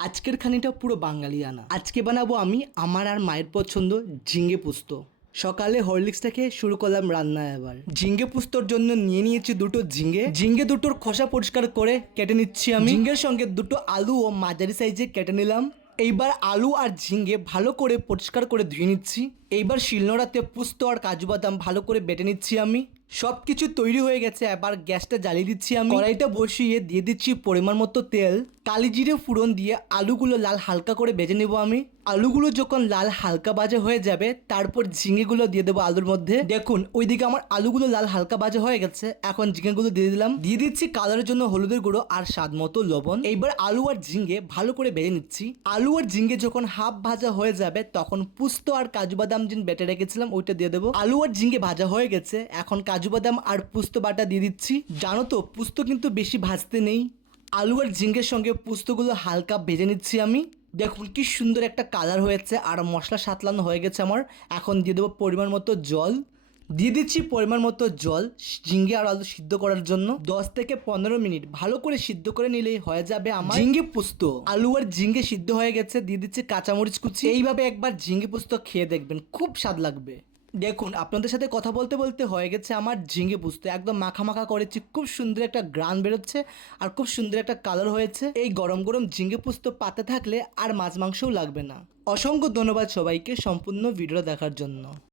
আজকের খানিটা পুরো বাঙালিয়ানা। আজকে বানাবো আমি আমার আর মায়ের পছন্দ ঝিঙ্গে পোস্ত। সকালে হরলিক্সটা খেয়ে শুরু করলাম রান্না। এবার ঝিঙ্গে পোস্তর জন্য নিয়ে নিয়েছি দুটো ঝিঙ্গে দুটোর খোসা পরিষ্কার করে কেটে নিচ্ছি আমি। ঝিঙ্গের সঙ্গে দুটো আলু ও মাঝারি সাইজে কেটে নিলাম। এইবার আলু আর ঝিঙ্গে ভালো করে পরিষ্কার করে ধুয়ে নিচ্ছি। এইবার শিলনোড়াতে পোস্ত আর কাজু বাদাম ভালো করে বেটে নিচ্ছি আমি। সব কিছু তৈরি হয়ে গেছে, এবার গ্যাসটা জ্বালিয়ে দিচ্ছি আমি। কড়াইটা বসিয়ে দিয়ে দিচ্ছি পরিমাণ মতো তেল। কালি জিরে ফোড়ন দিয়ে আলুগুলো লাল হালকা করে ভেজে নেব আমি। আলুগুলো যখন লাল হালকা ভাজা হয়ে যাবে তারপর ঝিঙেগুলো দিয়ে দেবো আলুর মধ্যে। দেখুন ওইদিকে আমার আলুগুলো লাল হালকা ভাজা হয়ে গেছে, এখন ঝিঙেগুলো দিয়ে দিলাম। দিয়ে দিচ্ছি কালারের জন্য হলুদের গুঁড়ো আর স্বাদ মতো লবণ। এইবার আলু আর ঝিঙ্গে ভালো করে ভেজে নিচ্ছি। আলু আর ঝিঙ্গে যখন হাফ ভাজা হয়ে যাবে তখন পোস্ত আর কাজু বাদাম যিনি বেটে রেখেছিলাম ওইটা দিয়ে দেবো। আলু আর ঝিঙ্গে ভাজা হয়ে গেছে, এখন কাজু বাদাম আর পোস্ত বাটা দিয়ে দিচ্ছি। জানো তো পোস্ত কিন্তু বেশি ভাজতে নেই। আলু আর ঝিঙ্গের সঙ্গে পোস্তগুলো হালকা ভেজে নিচ্ছি আমি। দেখুন কি সুন্দর একটা কালার হয়েছে আর মশলা সাতলানো হয়ে গেছে আমার। এখন দিয়ে দেবো পরিমাণ মতো জল। দিয়ে দিচ্ছি পরিমাণ মতো জল ঝিঙ্গে আর আলু সিদ্ধ করার জন্য। 10 থেকে 15 মিনিট ভালো করে সিদ্ধ করে নিলেই হয়ে যাবে আমার ঝিঙ্গে পোস্ত। আলু আর ঝিঙ্গে সিদ্ধ হয়ে গেছে, দিয়ে দিচ্ছি কাঁচামরিচ কুচি। এইভাবে একবার ঝিঙ্গে পোস্ত খেয়ে দেখবেন, খুব স্বাদ লাগবে। দেখুন আপনাদের সাথে কথা বলতে বলতে হয়ে গেছে আমার ঝিঙ্গে পোস্ত। একদম মাখা মাখা করেছি, খুব সুন্দর একটা গ্রান বেরোচ্ছে আর খুব সুন্দর একটা কালার হয়েছে। এই গরম গরম ঝিঙ্গে পোস্ত পাতে থাকলে আর মাছ মাংসও লাগবে না। অসংখ্য ধন্যবাদ সবাইকে সম্পূর্ণ ভিডিও দেখার জন্য।